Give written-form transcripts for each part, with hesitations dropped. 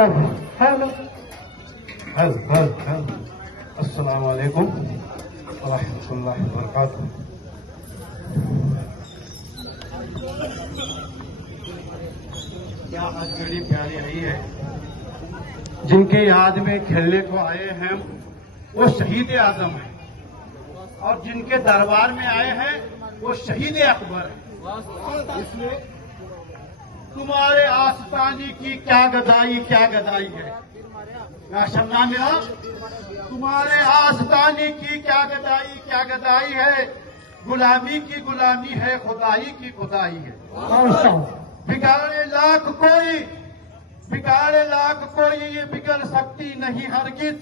Hello hello अस्सलाम वालेकुम व रहमतुल्लाहि व बरकातुहू। क्या आज बड़ी प्यारी आई है। जिनके याद में खेलने को आए हैं वो शहीद आजम है, और जिनके दरबार में आए हैं वो शहीद अकबर है। इसलिए तुम्हारे आस्तानी की क्या गदाई है। समझा मेरा, तुम्हारे आस्तानी की क्या गदाई है। गुलामी की गुलामी है, खुदाई की खुदाई है। बिगाड़े लाख कोई ये बिगड़ सकती नहीं हरगिज।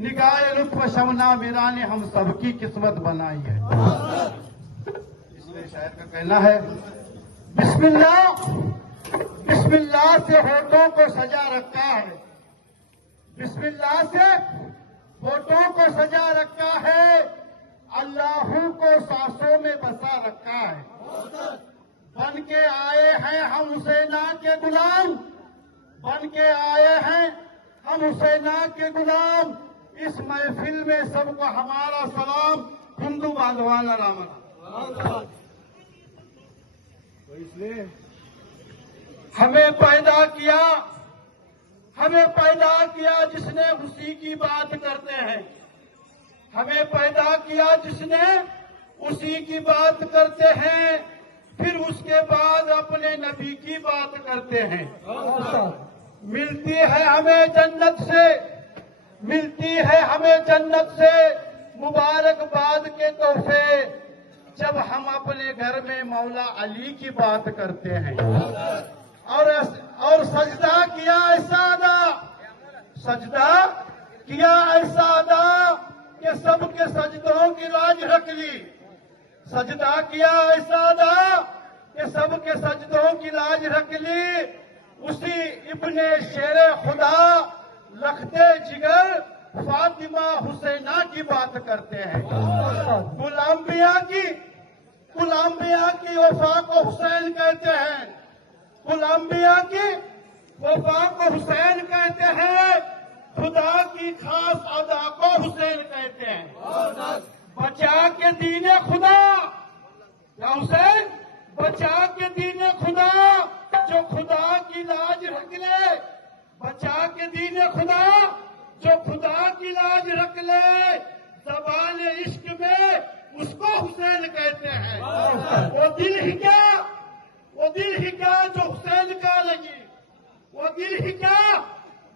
निगाहे लुत्फ शमना मेरा ने हम सबकी किस्मत बनाई है। इसलिए शायर का कहना है, बिस्मिल्लाह से होठों को सजा रखा है। बिस्मिल्लाह से होठों को सजा रखा है। अल्लाहू को सांसों में बसा रखा है। बन के आए हैं हम हुसैना के गुलाम। बन के आए हैं हम हुसैना के गुलाम। इस महफिल में सबको हमारा सलाम। हिंदू बांधवाना रामना। तो इसलिए हमें पैदा किया जिसने उसी की बात करते हैं। हमें पैदा किया जिसने उसी की बात करते हैं। फिर उसके बाद अपने नबी की बात करते हैं। मिलती है हमें जन्नत से मुबारकबाद के तोहफे। जब हम अपने घर में मौला अली की बात करते हैं। और सजदा किया ऐसा अदा कि सबके सजदों की लाज रख ली। सजदा किया ऐसा अदा कि सबके सजदों की लाज रख ली। उसी इब्ने शेरे खुदा लखते जिगर फातिमा हुसैना की बात करते हैं। गुलाम्बिया की वफा को हुसैन कहते हैं। गुलाम्बिया की वफा को हुसैन कहते हैं। खुदा की खास अदा को हुसैन कहते हैं। बचा के दीने खुदा या हुसैन, बचा के दीने खुदा जो खुदा की लाज रख ले। बचा के दीने खुदा जो खुदा की लाज रख ले। ज़बान इश्क में उसको हुसैन कहते हैं। वो दिल ही क्या जो हुसैन का लगी। वो दिल ही क्या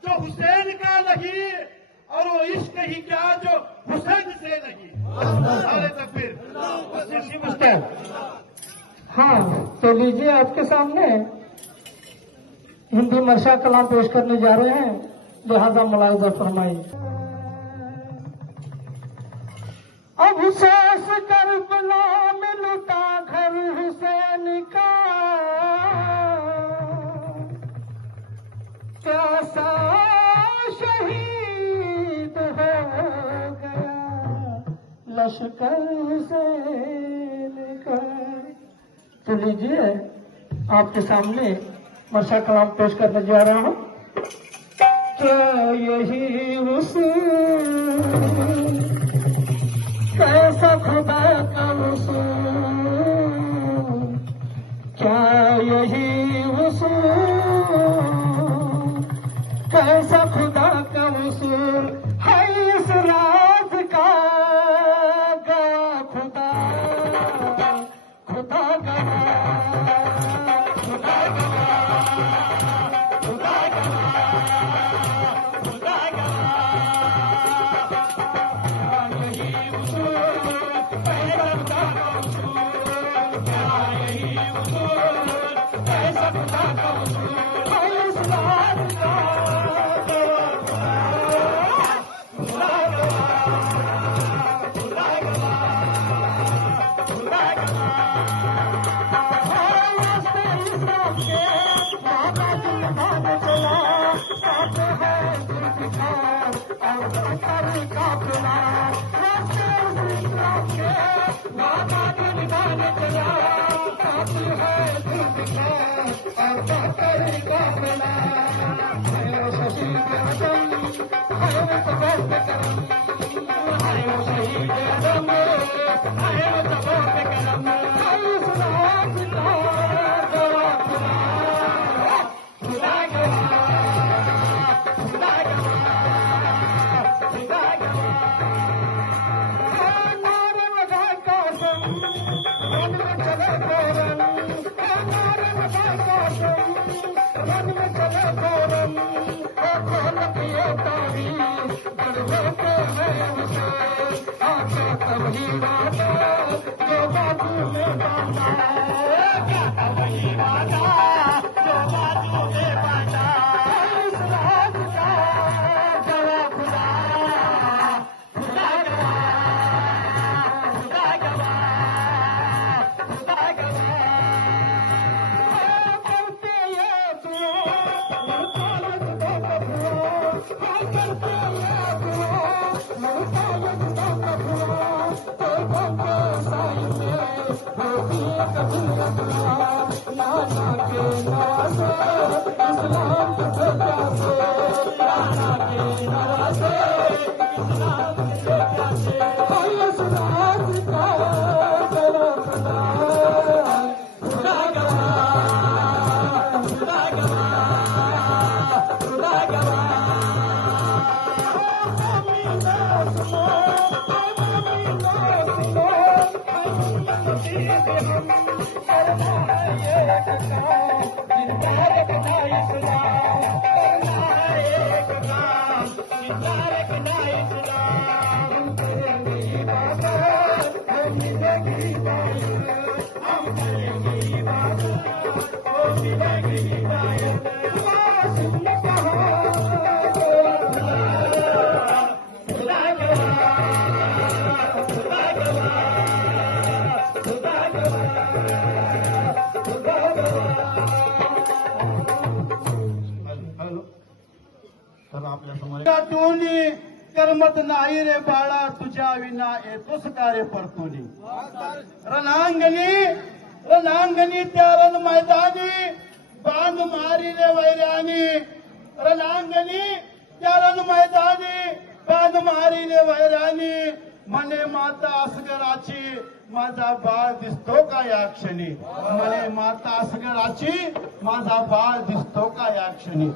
जो हुसैन का नहीं। और वो इश्क ही क्या जो हुसैन से नहीं। अरे तकबीर। हाँ, तो लीजिए आपके सामने हिंदी मरशा कलाम पेश करने जा रहे हैं। लिहाजा मुलाहिजा फरमाइए। अब सास करबला में लुटा घर हुसैन का। प्यासा शहीद हो गया लश्कर हुसैन का। तो लीजिए आपके सामने मरशा कलाम पेश करने जा रहा हूँ। क्या यही हुस्न कैसा खुदा का हुस्न। क्या यही हुस्न कैसा खुदा का हुस्न है। इस राज का खुदा शहीद आदम हाय वो सबब करम हाय वो शहीद आदम हाय वो सबब करम हाय सलाम खुदा खुदा खुदा खुदा नारे लगा कसम मन में चले फौरन नारे लगा कसम मन में चले फौरन खोल पिए तारीफ बड़े के है उसे आके तभी वादा जो बाजू में बांधा क्या वही वादा जो बाजू में बांधा इस रात का जवा खुदा खुदा खुदा गवा खुदा गवा करते ये तू मुतालक तो कबूल करते ये तू मुतालक तो कबूल तो बंदे साई में होती कभी रखना नाना के नवासे इस्लाम के प्यासे नाना के नवासे इस्लाम के प्यासे कोई सुराग का करो खुदा खुदा गवा खुदा गवा खुदा गवा टोनी करमत नाही रे बाळा तुझ्या विना येतोस का रे परतोनी रणांगणी त्या रण मैदानी बांध मारिले वैरानी रणांगणी त्या रण मैदानी बांध मारिले वैरानी मने माता असगराची माझा बाळ दिसतो का या क्षणी मने माता असगराची माझा बाळ दिसतो का या क्षणी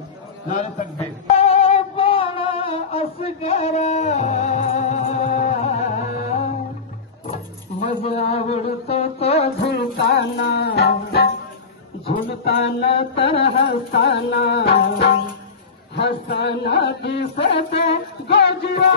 नारे तकबीर असगरा मजा आवडतो तो झुलताना झुलताना तर हसताना हसताना दिसतो गजरा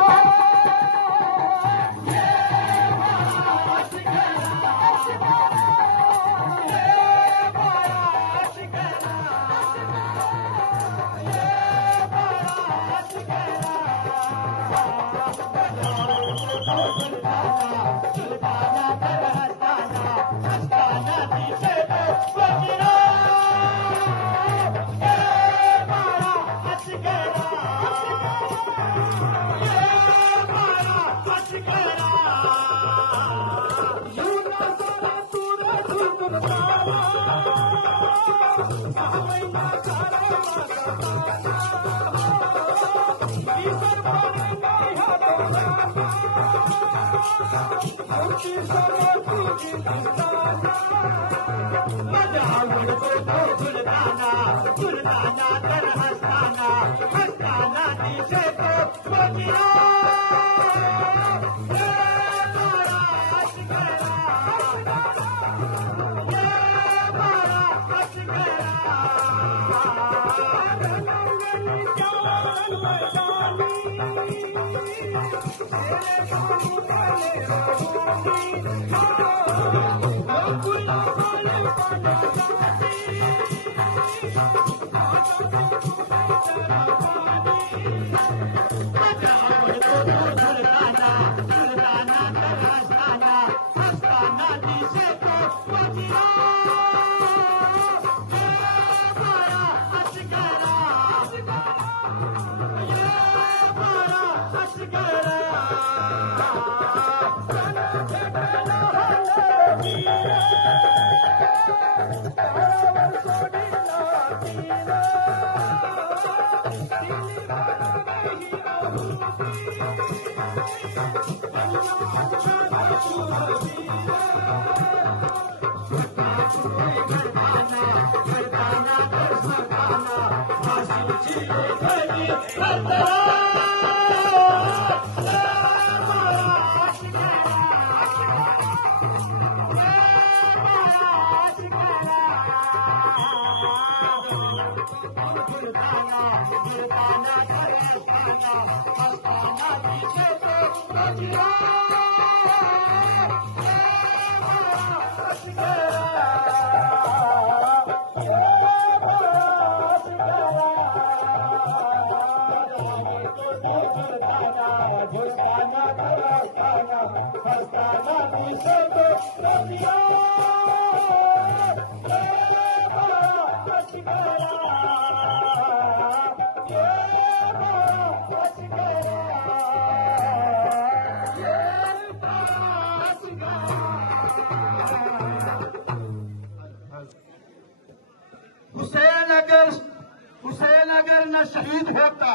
हुसैन अगर न शहीद होता,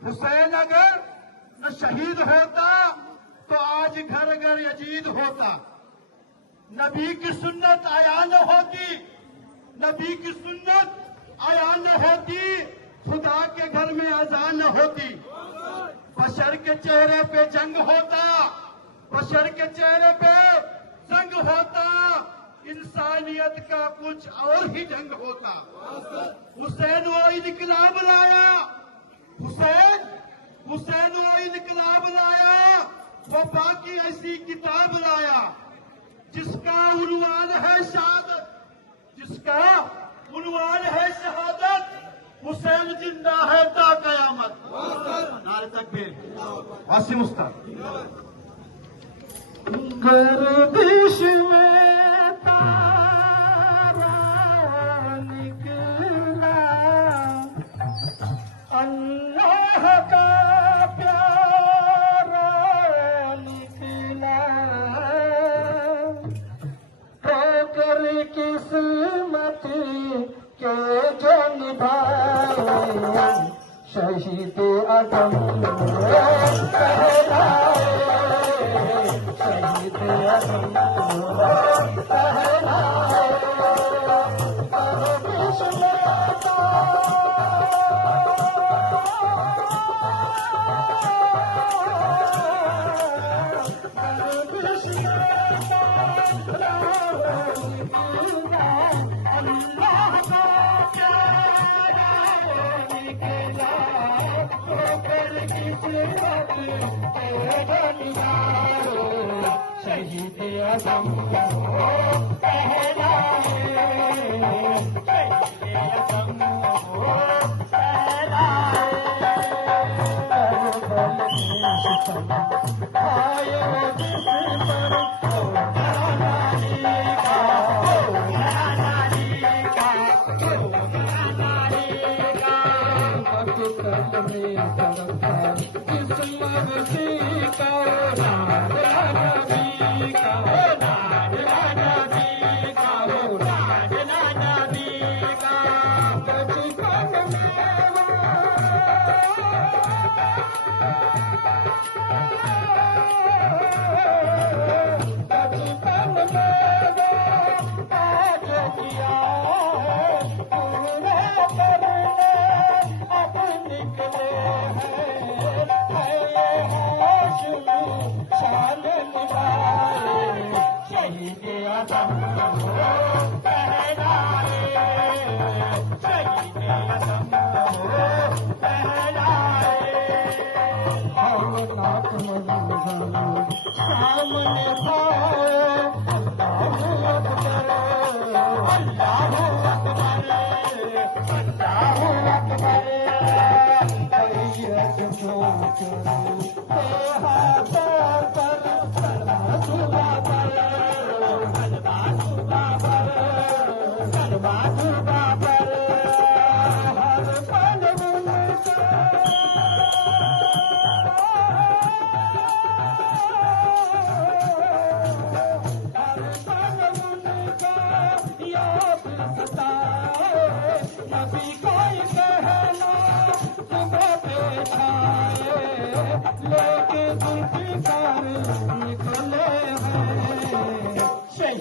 हुसैन अगर न शहीद होता तो आज घर घर यजीद होता। नबी की सुन्नत आया न होती, नबी की सुन्नत आया न होती, खुदा के घर में अजान न होती। बशर के चेहरे पे जंग होता, बशर के चेहरे पे जंग होता, इंसानियत का कुछ और ही जंग होता। हुसैन वो इनकलाब लाया, हुसैन वो इनकलाब लाया, वफा की ऐसी किताब लाया जिसका उन्वान है शहादत, जिसका उन्वान है शहादत। हुसैन जिंदा है ता कयामत। नारे तकबीर। आसिम उस्ताद। गर्दिश में तारा निकला, अल्लाह का प्यारा निकला, ठोकर किस्मत के जो निभाए, शहीद आदम कहलाए, शहीद आदम कहलाए। शहीद आदम कहलाए, शहीद आदम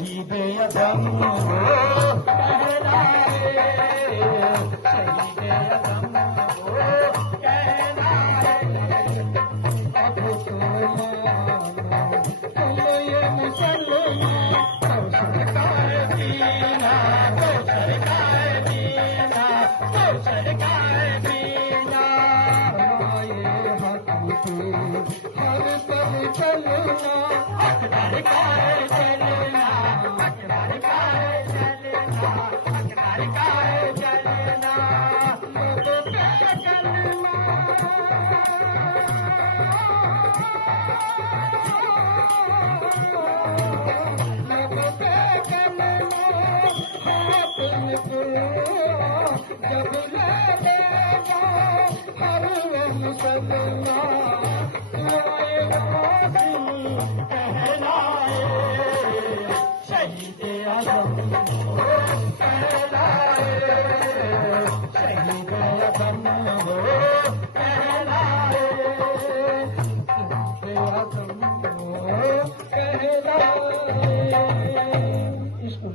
शहीद अदम हो कहलाए, शहीद अदम हो कहलाए। अब तो मानो तुम ये मुसलमान, रोशन का है दीना, रोशन का है दीना, रोशन का है दीना। ये हक पे हर पल चलना, अकबर का है चलना, अकबर का है चलना, अकबर का है चलना। लोगों पे कलमा, लोगों पे कलमा हाथ में तो जब ले लेगा हर वो मुसलमान, कहलाए शहीद आजम हो कहलाए, शहीद आजम हो कहलाए, शहीद आजम हो कहलाए। इसको